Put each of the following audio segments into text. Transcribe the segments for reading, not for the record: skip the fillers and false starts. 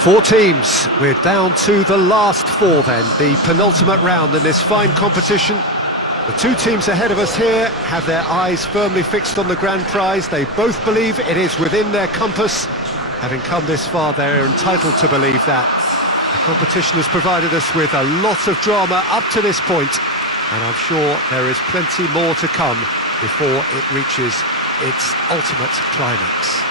Four teams. We're down to the last four then, the penultimate round in this fine competition. The two teams ahead of us here have their eyes firmly fixed on the grand prize. They both believe it is within their compass. Having come this far, they're entitled to believe that. The competition has provided us with a lot of drama up to this point, and I'm sure there is plenty more to come before it reaches its ultimate climax.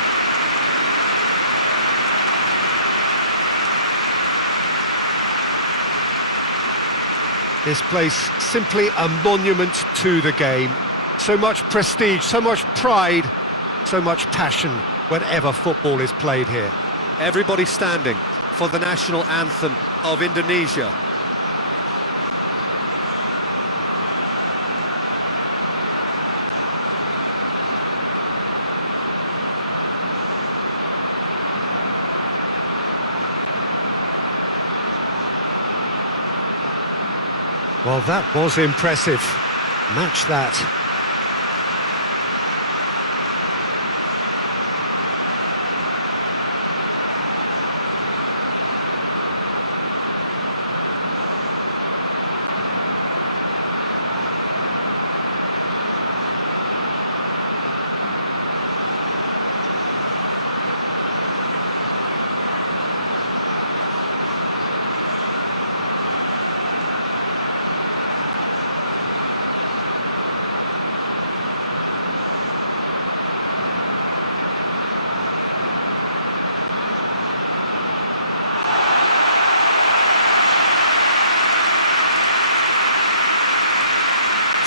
This place, simply a monument to the game. So much prestige, so much pride, so much passion whenever football is played here. Everybody standing for the national anthem of Indonesia. Well, that was impressive. Match that.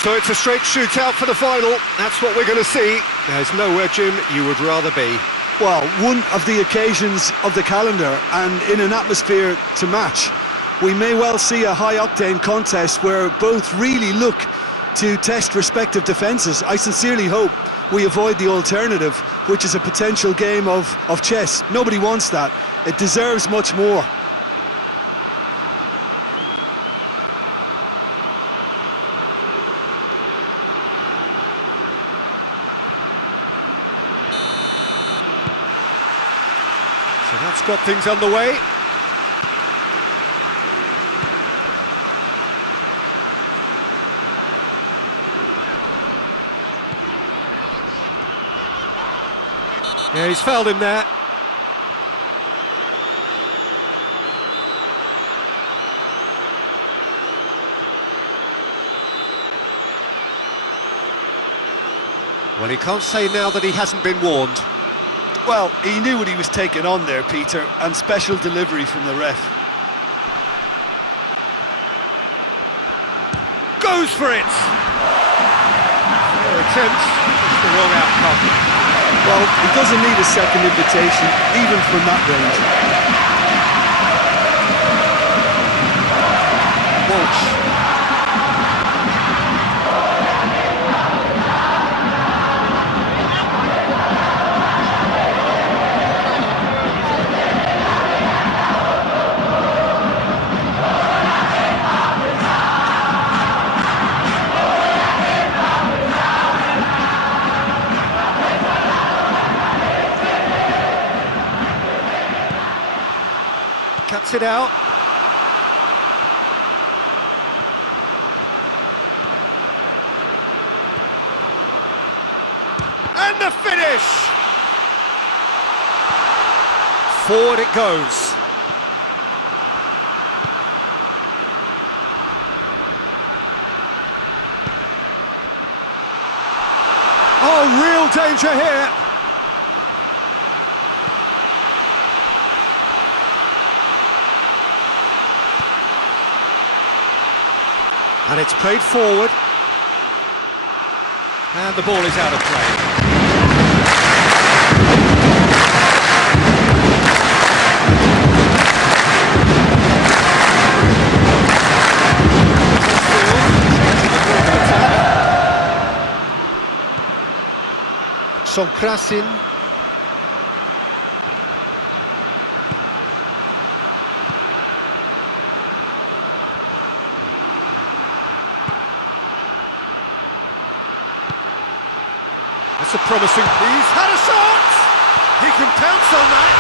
So it's a straight shootout for the final. That's what we're going to see. There's nowhere, Jim, you would rather be. Well, one of the occasions of the calendar, and in an atmosphere to match. We may well see a high-octane contest where both really look to test respective defences. I sincerely hope we avoid the alternative, which is a potential game of chess. Nobody wants that. It deserves much more. So that's got things underway. Yeah, he's fouled him there. Well, he can't say now that he hasn't been warned. Well, he knew what he was taking on there, Peter, and special delivery from the ref. Goes for it! Fair attempt, just the wrong outcome. Well, he doesn't need a second invitation, even from that range. Walsh. Cuts it out. And the finish! Forward it goes. Oh, real danger here. And it's played forward. And the ball is out of play. Sokrasin. That's a promising. He's had a shot! He can pounce on that.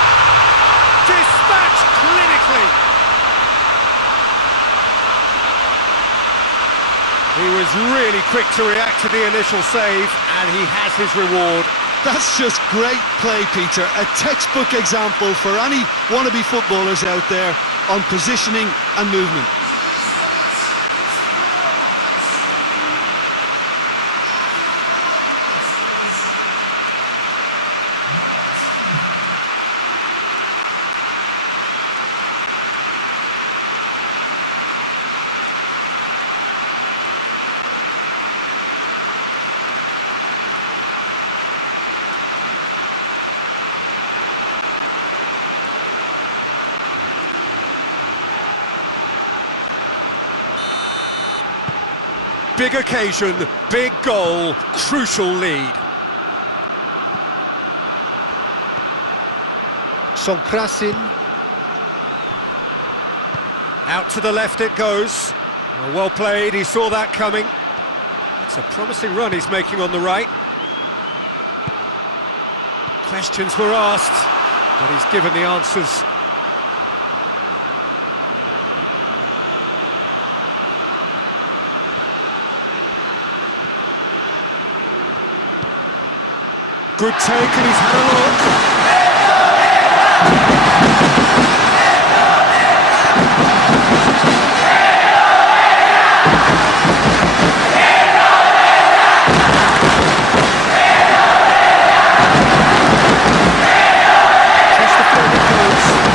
Dispatch He was really quick to react to the initial save, and he has his reward. That's just great play, Peter. A textbook example for any wannabe footballers out there on positioning and movement. Big occasion, big goal, crucial lead. Sonkrasin. Out to the left it goes. Well played, he saw that coming. It's a promising run he's making on the right. Questions were asked, but he's given the answers. Good take, and he's had a look. Just the play that goes.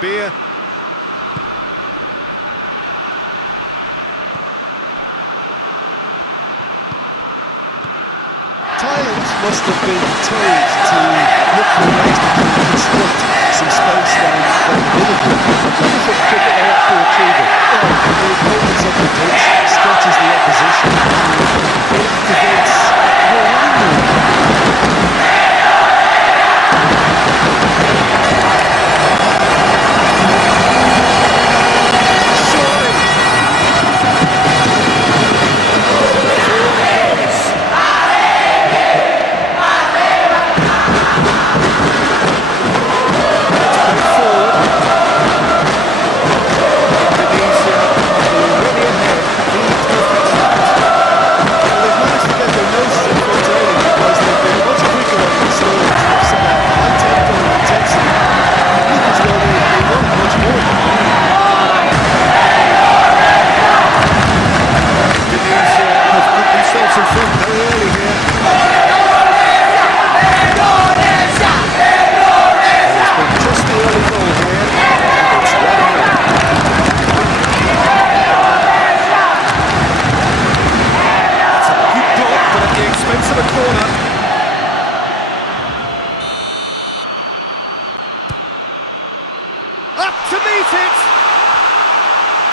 Beer. Thailand must have been told to look for ways to construct some space down the middle. Wonderful cricket they have to achieve it. The opponents of the pitch stretches the opposition. It activates your line move.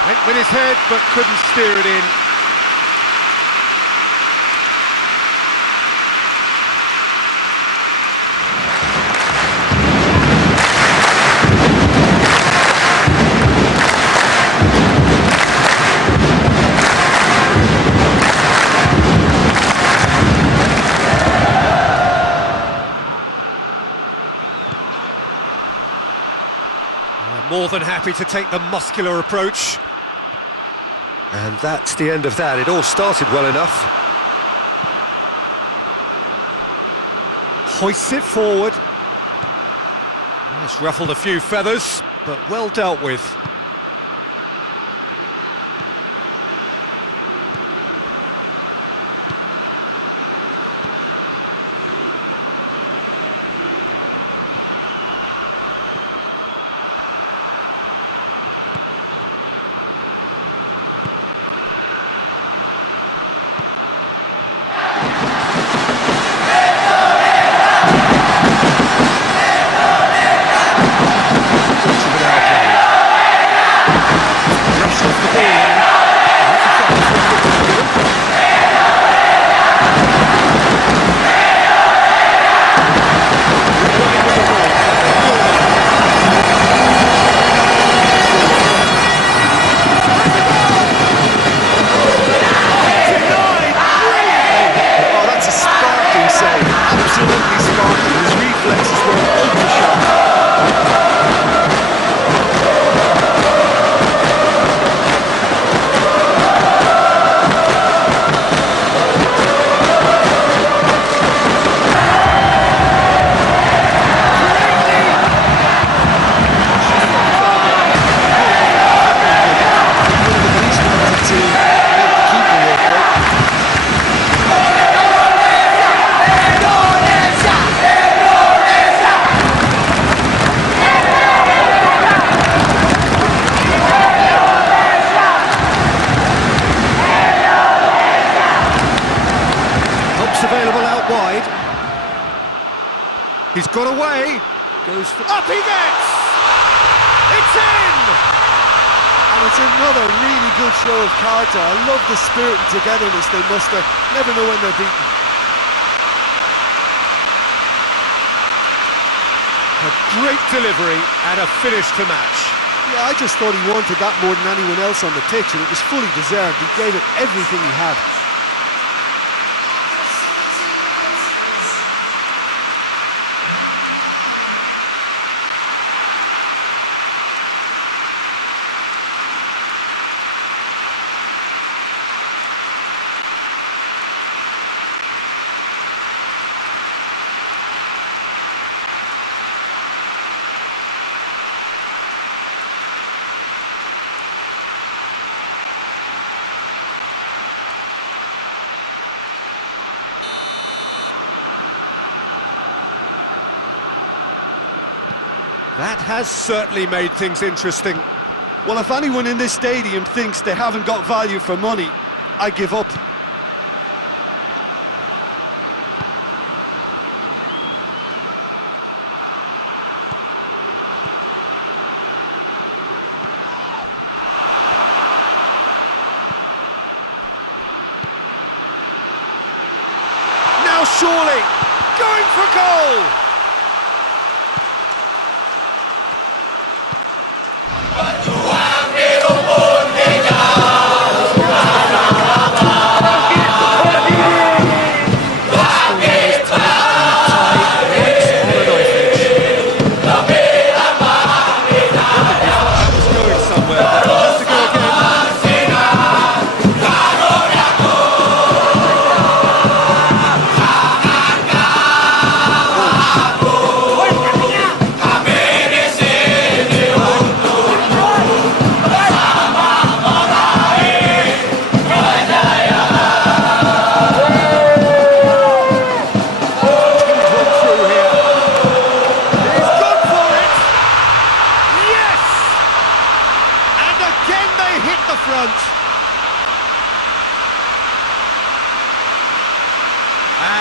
Went with his head, but couldn't steer it in. More than happy to take the muscular approach. And that's the end of that. It all started well enough. Hoists it forward. It's ruffled a few feathers, but well dealt with. He's got away, goes for... Up he gets! It's in! And it's another really good show of character. I love the spirit and togetherness they muster. Never know when they're beaten. A great delivery and a finish to match. Yeah, I just thought he wanted that more than anyone else on the pitch, and it was fully deserved. He gave it everything he had. That has certainly made things interesting. Well, if anyone in this stadium thinks they haven't got value for money, I give up. Now surely, going for goal!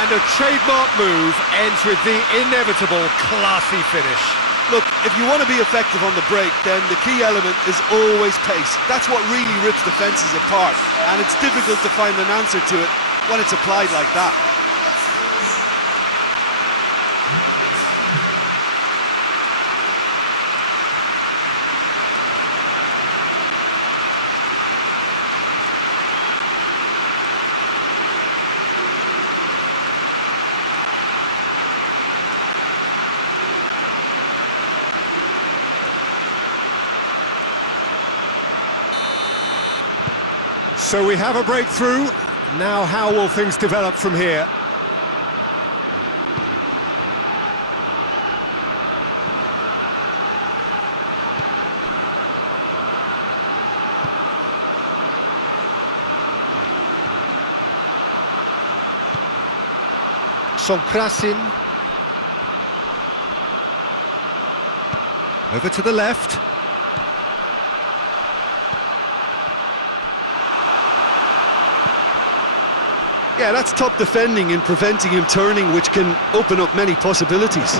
And a trademark move ends with the inevitable classy finish. Look, if you want to be effective on the break, then the key element is always pace. That's what really rips defences apart, and it's difficult to find an answer to it when it's applied like that. So we have a breakthrough. Now how will things develop from here? Krasin. Over to the left. Yeah, that's top defending and preventing him turning, which can open up many possibilities.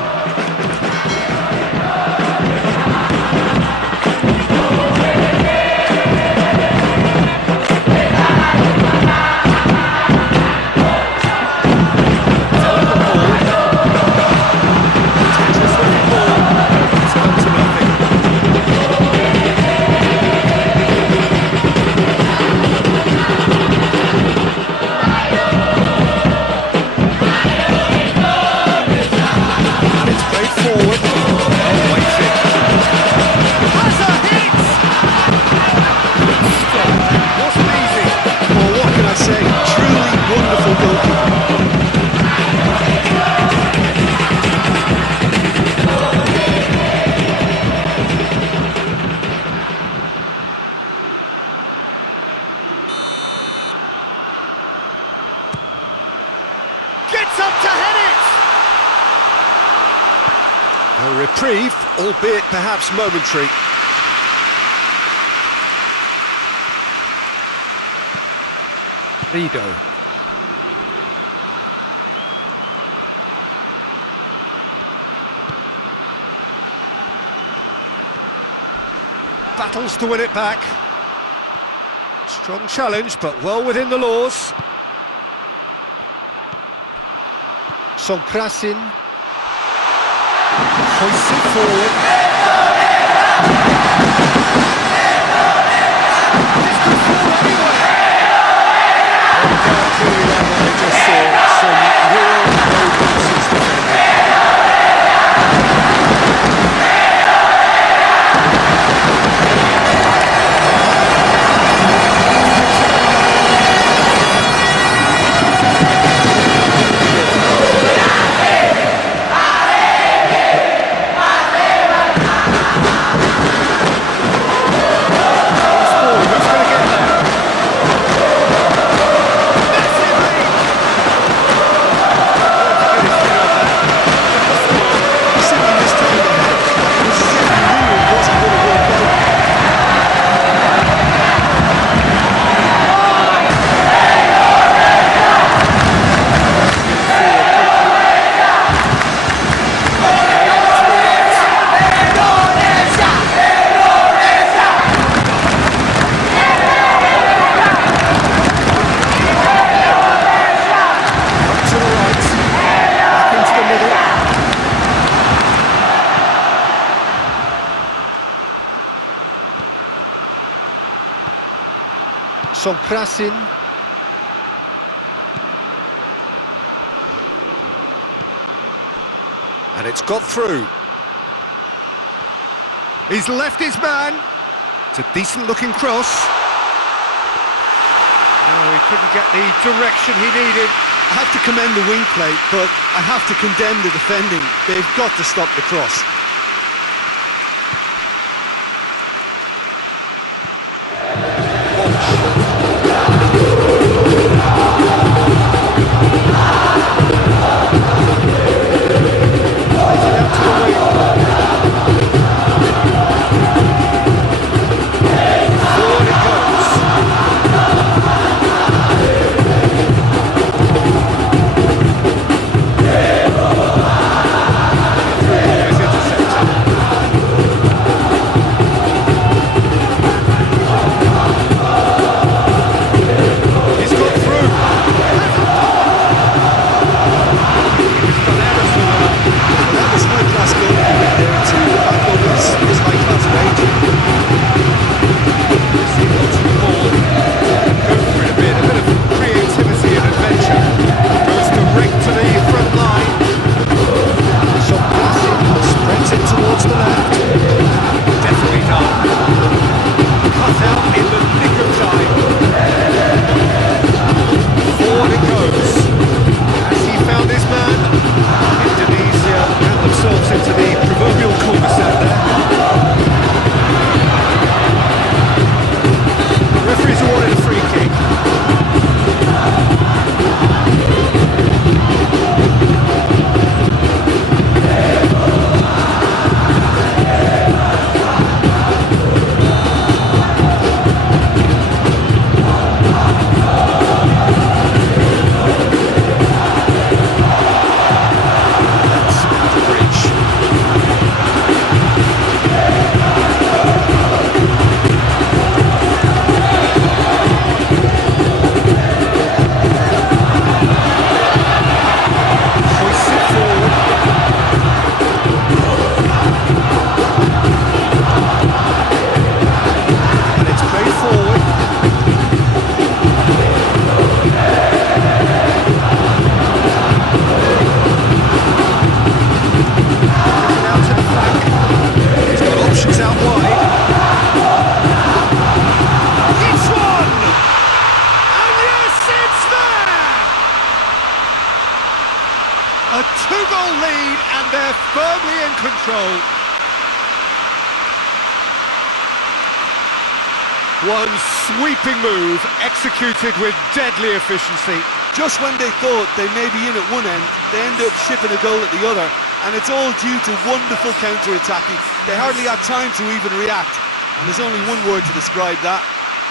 Gets up to head it! A reprieve, albeit perhaps momentary. Lido. Battles to win it back. Strong challenge, but well within the laws. Krasin hoists it forward. This could fall anywhere. Clearly that what they just saw, some real no-nonsense defending. Krasin. And it's got through. He's left his man. It's a decent looking cross. No, he couldn't get the direction he needed. I have to commend the wing play, but I have to condemn the defending. They've got to stop the cross. Intercepted. A two-goal lead, and they're firmly in control. One sweeping move, executed with deadly efficiency. Just when they thought they may be in at one end, they end up shipping a goal at the other, and it's all due to wonderful counter-attacking. They hardly had time to even react, and there's only one word to describe that: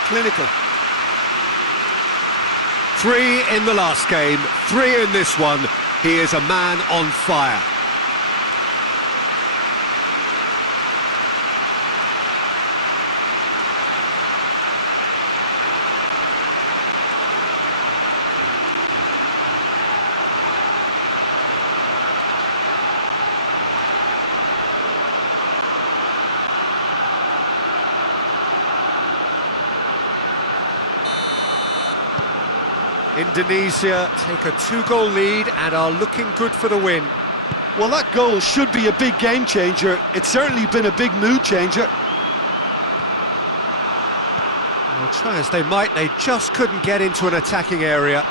clinical. 3 in the last game, 3 in this one. He is a man on fire. Indonesia take a 2-goal lead and are looking good for the win. Well, that goal should be a big game changer. It's certainly been a big mood changer. Well, try as they might, they just couldn't get into an attacking area.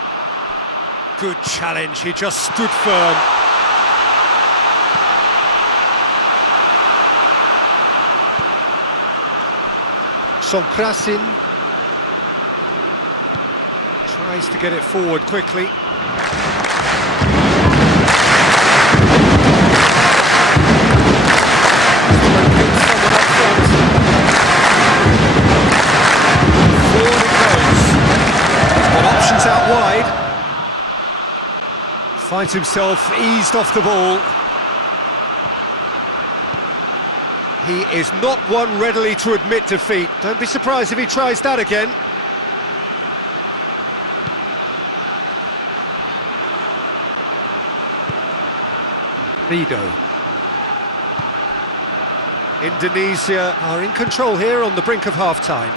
Good challenge, he just stood firm. Kasih tries to get it forward quickly. Forward it goes. Got options out wide. Finds himself eased off the ball. He is not one readily to admit defeat. Don't be surprised if he tries that again. Indonesia are in control here on the brink of half-time.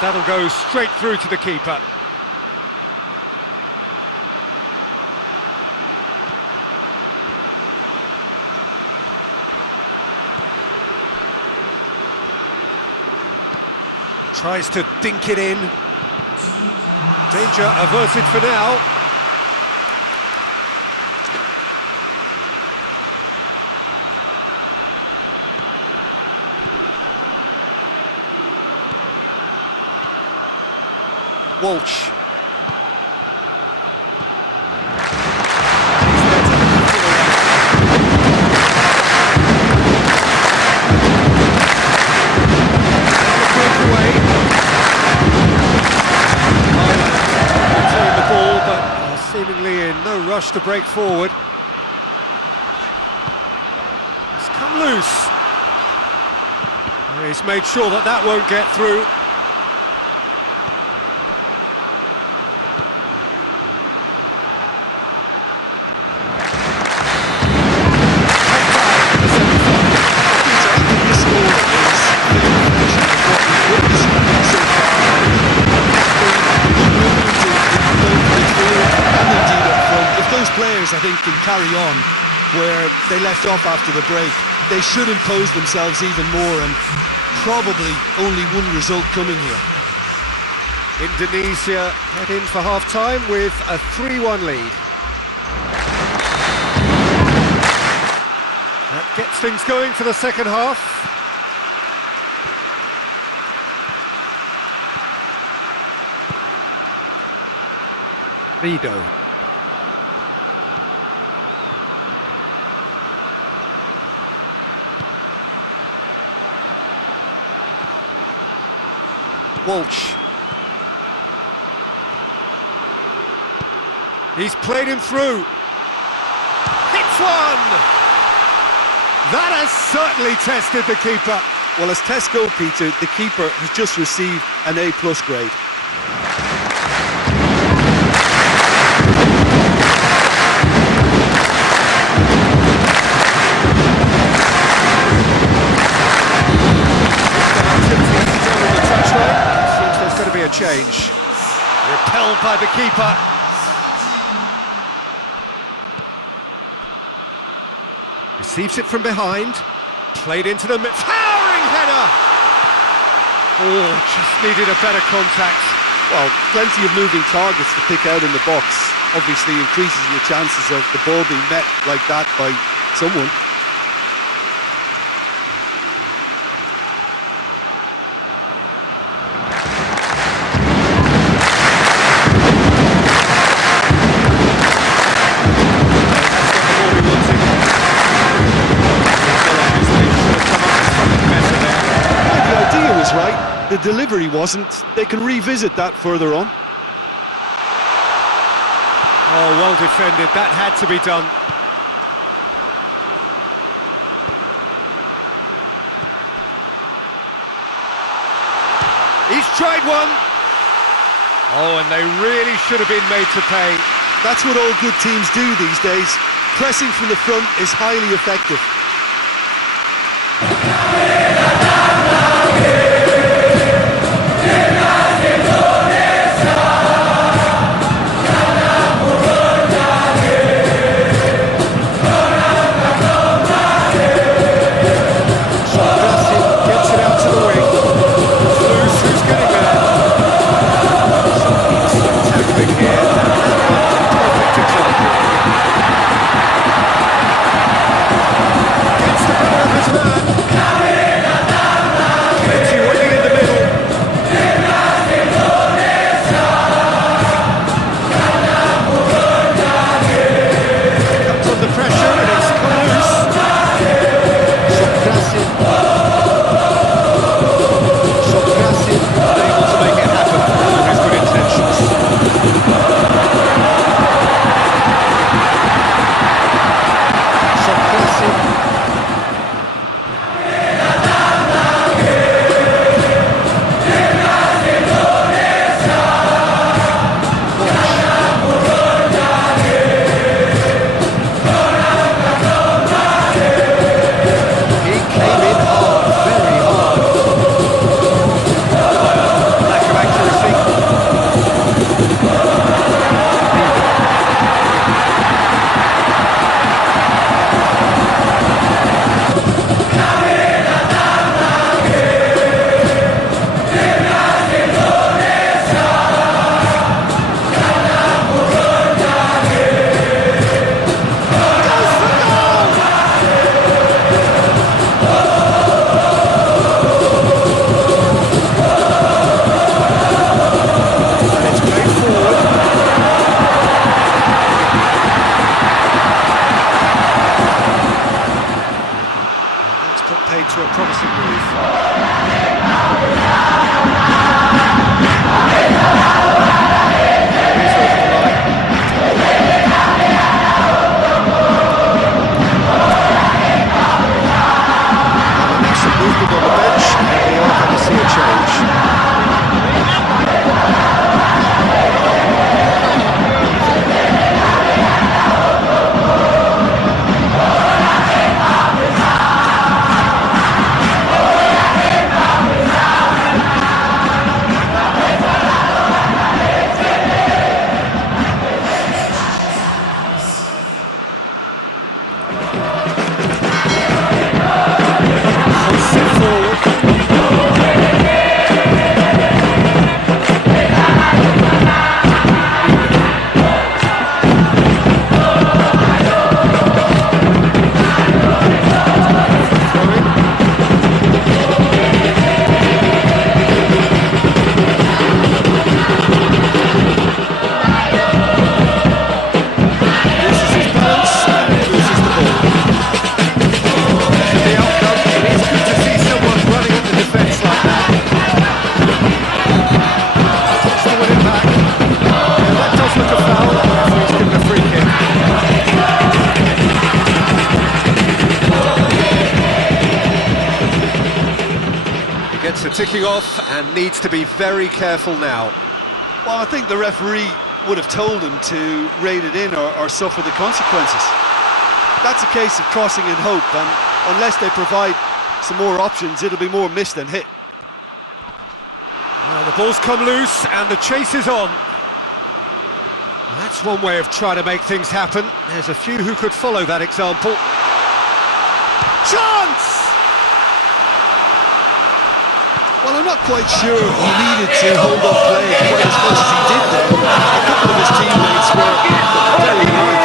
That'll go straight through to the keeper. Tries to dink it in. Danger averted for now. Walsh. Retain the ball, but seemingly in no rush to break forward. It's come loose. He's made sure that that won't get through. I think can carry on where they left off after the break. They should impose themselves even more, and probably only one result coming here. Indonesia head in for half-time with a 3-1 lead. That gets things going for the second half. Vido. Walsh. He's played him through. Hits one! That has certainly tested the keeper. Well, as tests go, Peter, the keeper has just received an A+ grade. A change. Repelled by the keeper. Receives it from behind. Played into the towering header. Oh, just needed a better contact. Well, plenty of moving targets to pick out in the box. Obviously increases your chances of the ball being met like that by someone. The delivery wasn't. They can revisit that further on. Oh, well defended. That had to be done. He's tried one. Oh, and they really should have been made to pay. That's what all good teams do these days. Pressing from the front is highly effective. made to a promising move. He's over the line. And that's some movement on the bench, and we are going to see a change. Ticking off and needs to be very careful now. Well, I think the referee would have told him to rein it in or suffer the consequences. That's a case of crossing in hope, and unless they provide some more options, it'll be more miss than hit. Well, the ball's come loose and the chase is on. That's one way of trying to make things happen. There's a few who could follow that example. Chance! Well, I'm not quite sure he needed to hold up play quite as much as he did there. A couple of his teammates were very annoyed.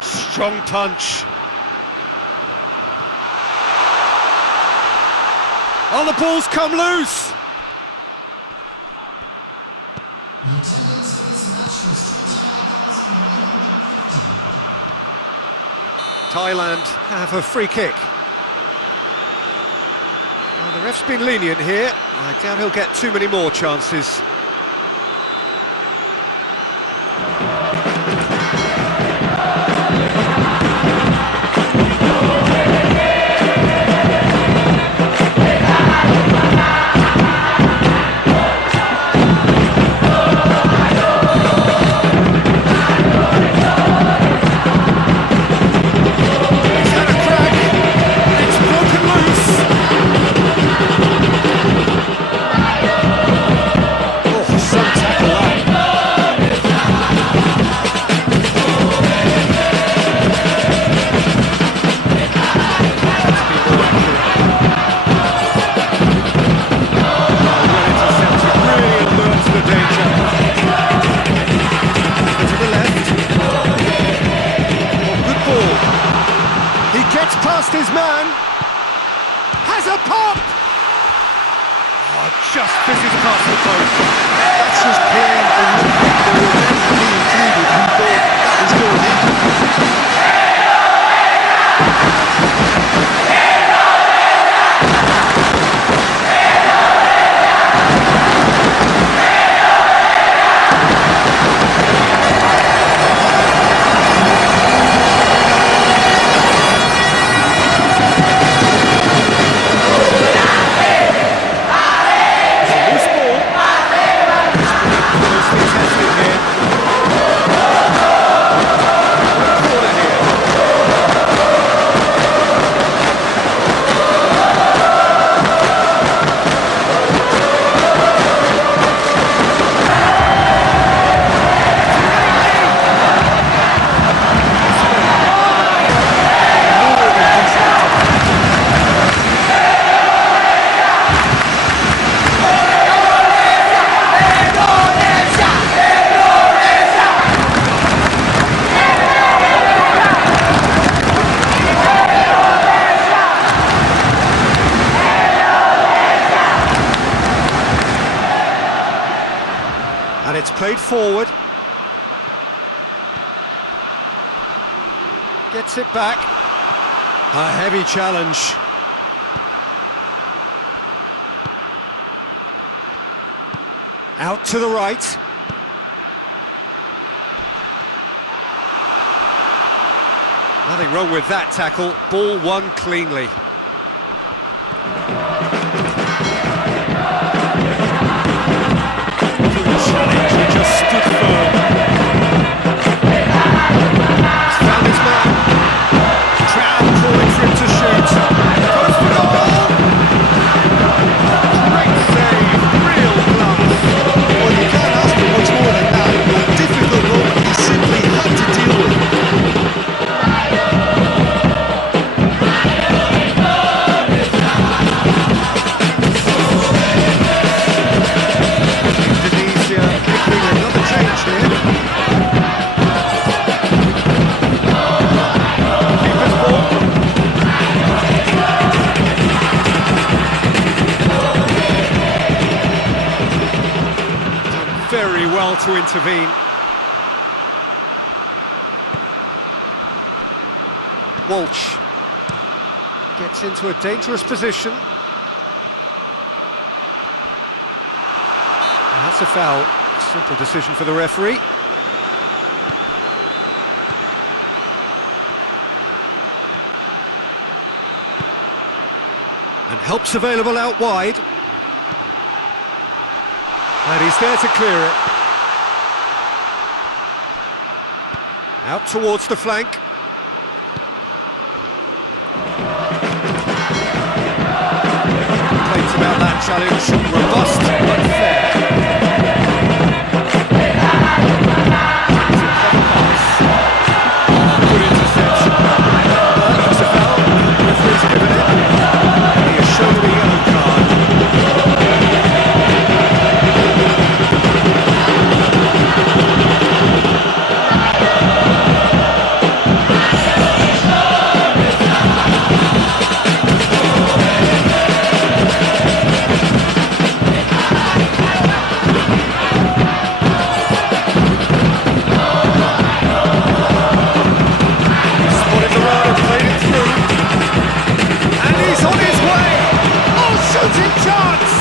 Strong punch. Oh, the ball's come loose. Thailand have a free kick. Well, the ref's been lenient here. I doubt he'll get too many more chances. Cuts past his man. Has a pop! Oh, just misses past the post. That's just plain horrific. There were many to be included who thought that was going in. And it's played forward. Gets it back. A heavy challenge. Out to the right. Nothing wrong with that tackle. Ball won cleanly. Challenge, he just stood firm. He's found his man. Crowd calling for him to shoot. Goes for goal! Great save, real class. Well, you can't ask for much more than that. A difficult moment he simply had to deal with. Indonesia making another change here. Keeper's ball. Done very well to intervene. Walsh gets into a dangerous position. That's a foul. Simple decision for the referee. And help's available out wide. And he's there to clear it. Out towards the flank. Complaints about that challenge. Robust but fair. Good interception. That's a foul. Referee's given it. He has shown the yellow card. Spotted the run and played it through. And he's on his way! Oh, shooting chance!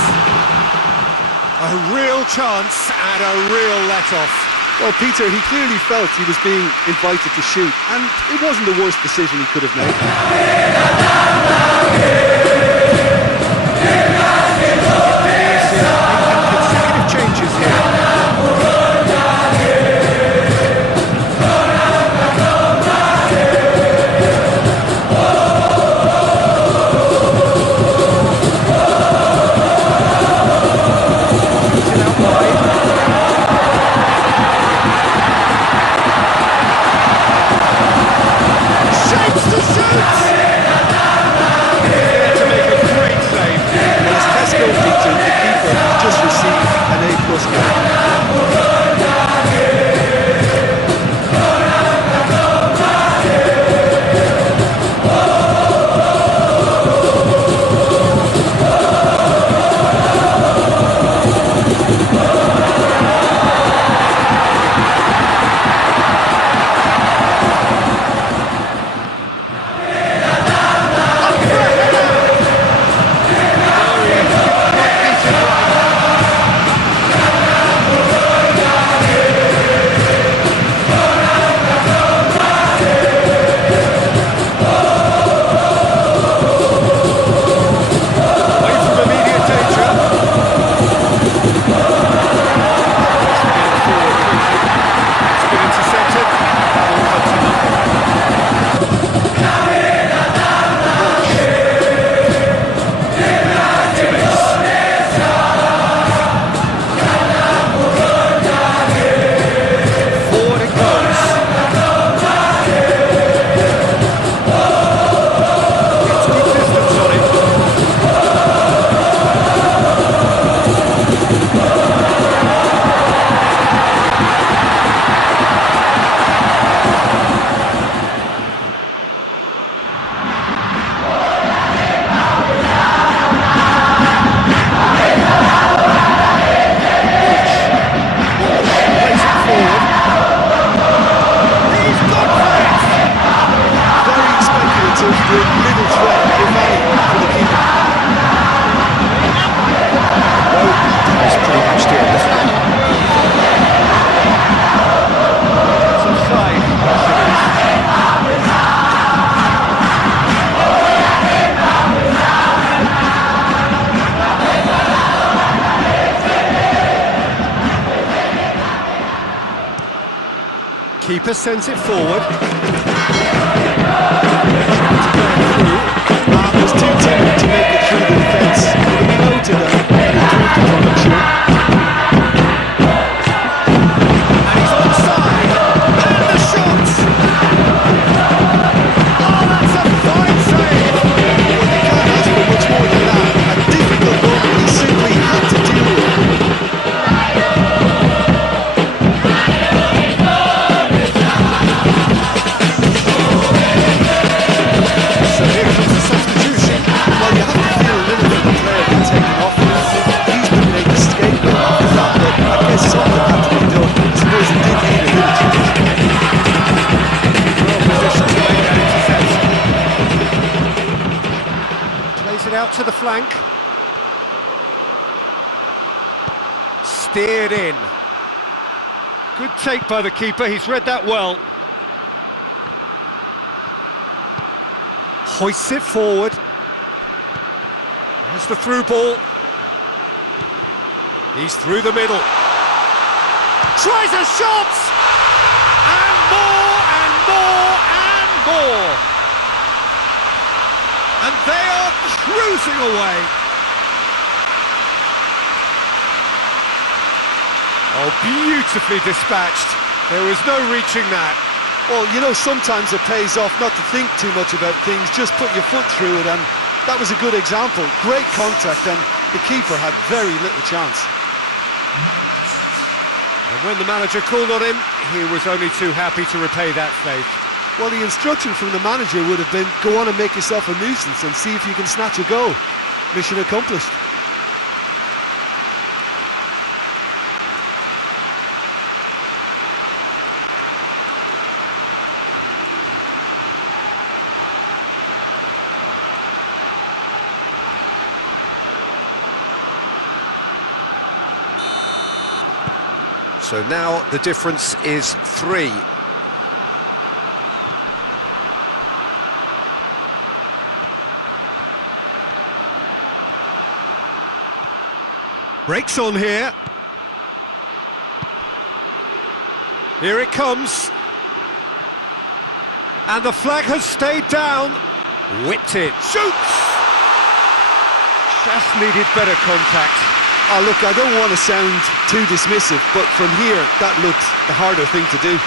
A real chance and a real let-off. Well, Peter, he clearly felt he was being invited to shoot, and it wasn't the worst decision he could have made. Consecutive changes here. Shooting out wide. Shapes to shoot! with little threat, if any, for the keeper. Well, that was pretty much the end of that. It's offside. Keeper sends it forward. Was too timid to make it through the defence. But he noted and improved upon it, sure. And he's onside. And the shot! Oh, that's a fine save! Well, you can't ask for much more than that. A difficult moment he simply had to deal with. So here comes the substitution. Well, you have to feel a little bit for the player being taken off. He's been made the scapegoat after that, but I guess something had to be done. I suppose it did need a bit of change. Well positioned to make that interception. Plays it out to the flank. Steered in. Good take by the keeper, he's read that well. Hoists it forward. There's the through ball. He's through the middle. Tries a shot! And more and more and more! And they are cruising away. Oh, beautifully dispatched. There was no reaching that. Well, you know, sometimes it pays off not to think too much about things, just put your foot through it, and that was a good example. Great contact, and the keeper had very little chance. And when the manager called on him, he was only too happy to repay that faith. Well, the instruction from the manager would have been, go on and make yourself a nuisance and see if you can snatch a goal. Mission accomplished. So now the difference is 3. Breaks on here. Here it comes. And the flag has stayed down. Whipped it. Shoots! Just needed better contact. Oh, look, I don't want to sound too dismissive, but from here, that looked the harder thing to do.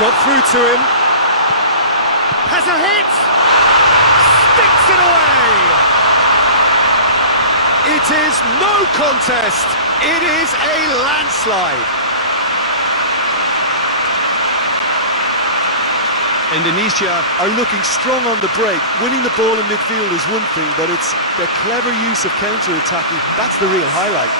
Got through to him. Has a hit! It is no contest. It is a landslide. Indonesia are looking strong on the break. Winning the ball in midfield is one thing, but it's the clever use of counter-attacking. That's the real highlight.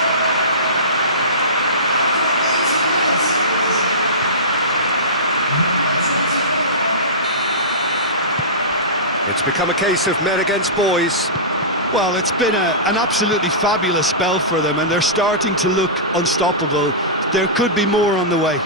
It's become a case of men against boys. Well, it's been an absolutely fabulous spell for them, and they're starting to look unstoppable. There could be more on the way.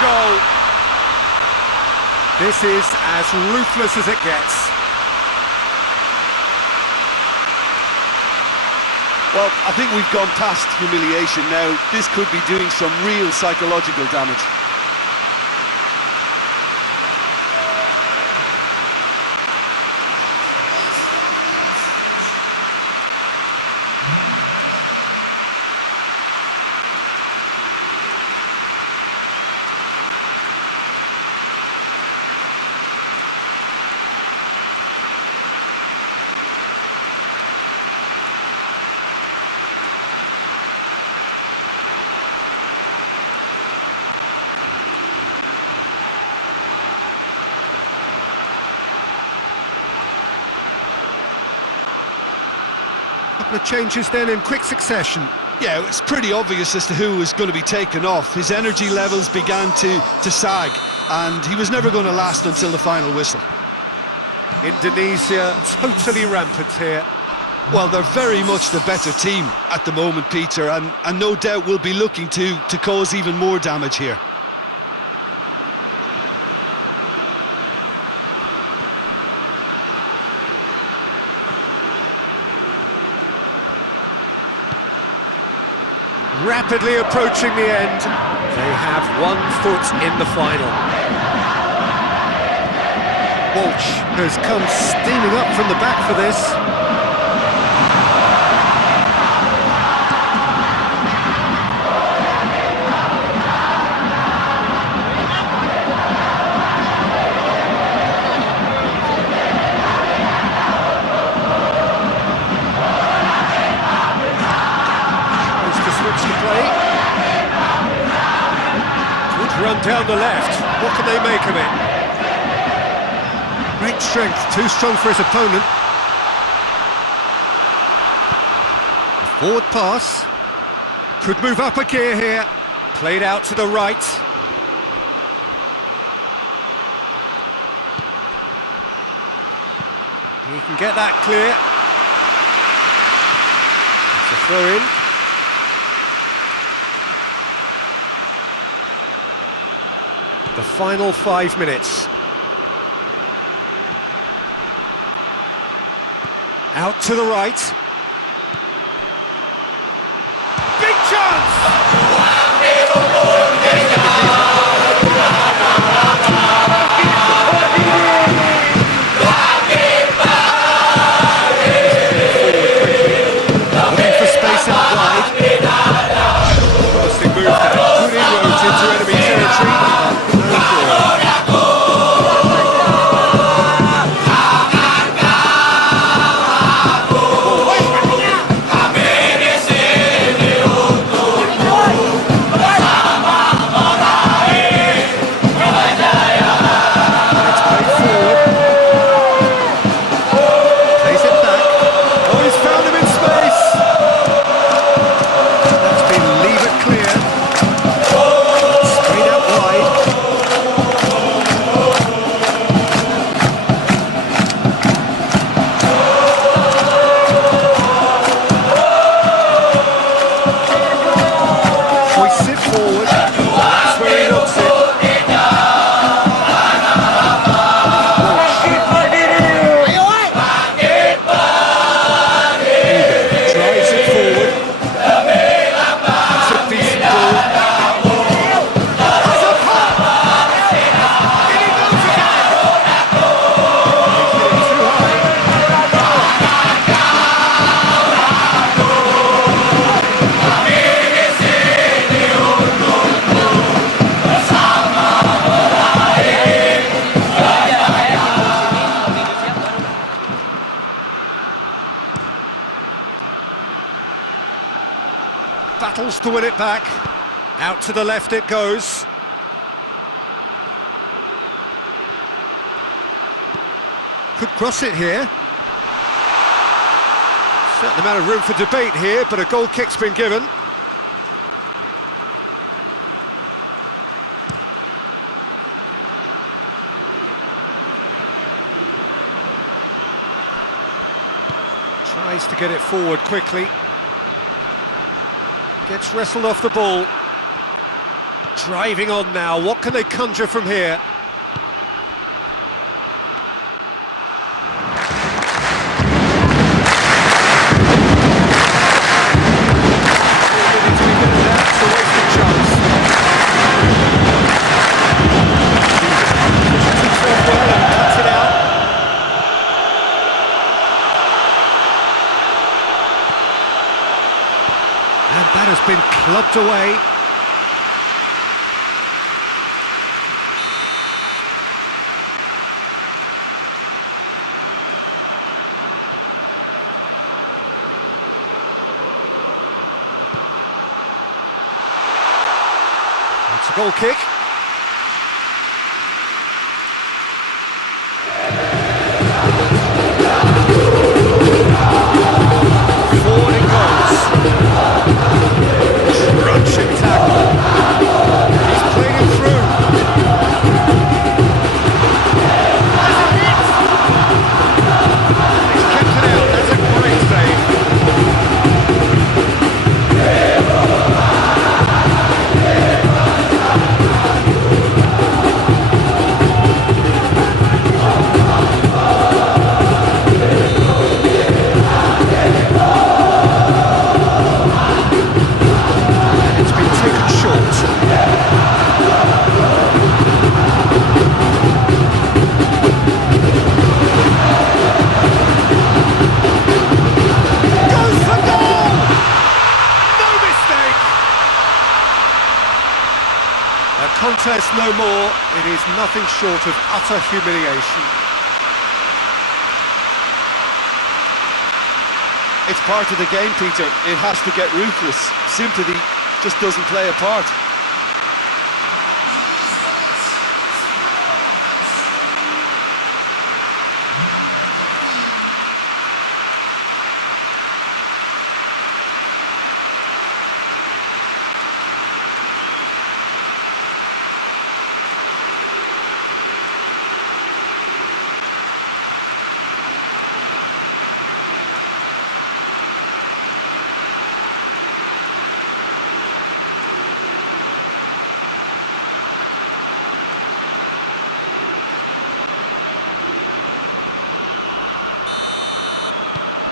Goal. This is as ruthless as it gets. Well, I think we've gone past humiliation now. This could be doing some real psychological damage. Couple of changes then in quick succession. Yeah, it's pretty obvious as to who was going to be taken off. His energy levels began to sag, and he was never going to last until the final whistle. Indonesia totally rampant here. Well, they're very much the better team at the moment, Peter, and no doubt will be looking to cause even more damage here. Rapidly approaching the end. They have 1 foot in the final. Walsh has come steaming up from the back for this. Run down the left. What can they make of it? Great strength, too strong for his opponent. The forward pass. Could move up a gear here. Played out to the right. He can get that clear. That's a throw in. The final 5 minutes. Out to the right. Big chance! Looking for space out wide. Promising move there. Good inroads into enemy territory. battles to win it back. Out to the left it goes. Could cross it here. Certain amount of room for debate here, but a goal kick's been given. Tries to get it forward quickly. Gets wrestled off the ball. Driving on now, what can they conjure from here? And that has been clubbed away. It's a goal kick. Forward it goes. Crunching tackle. He's played him through. Has it hit? He's kept it out. That's a great save. Contest no more, it is nothing short of utter humiliation. It's part of the game, Peter. It has to get ruthless. Sympathy just doesn't play a part.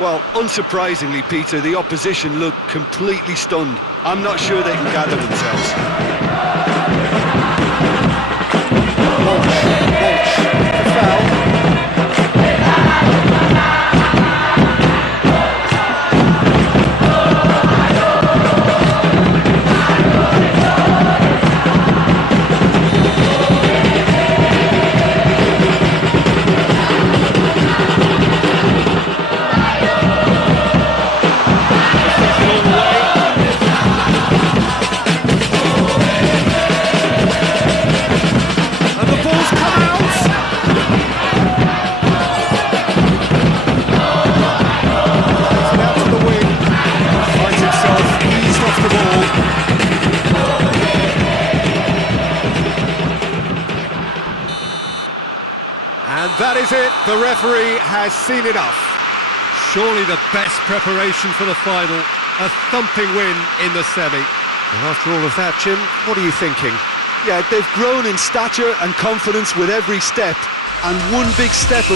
Well, unsurprisingly, Peter, the opposition look completely stunned. I'm not sure they can gather themselves. Walsh, the foul. And that is it, the referee has seen enough. Surely the best preparation for the final, a thumping win in the semi. And after all of that, Jim, what are you thinking? Yeah, they've grown in stature and confidence with every step, and one big step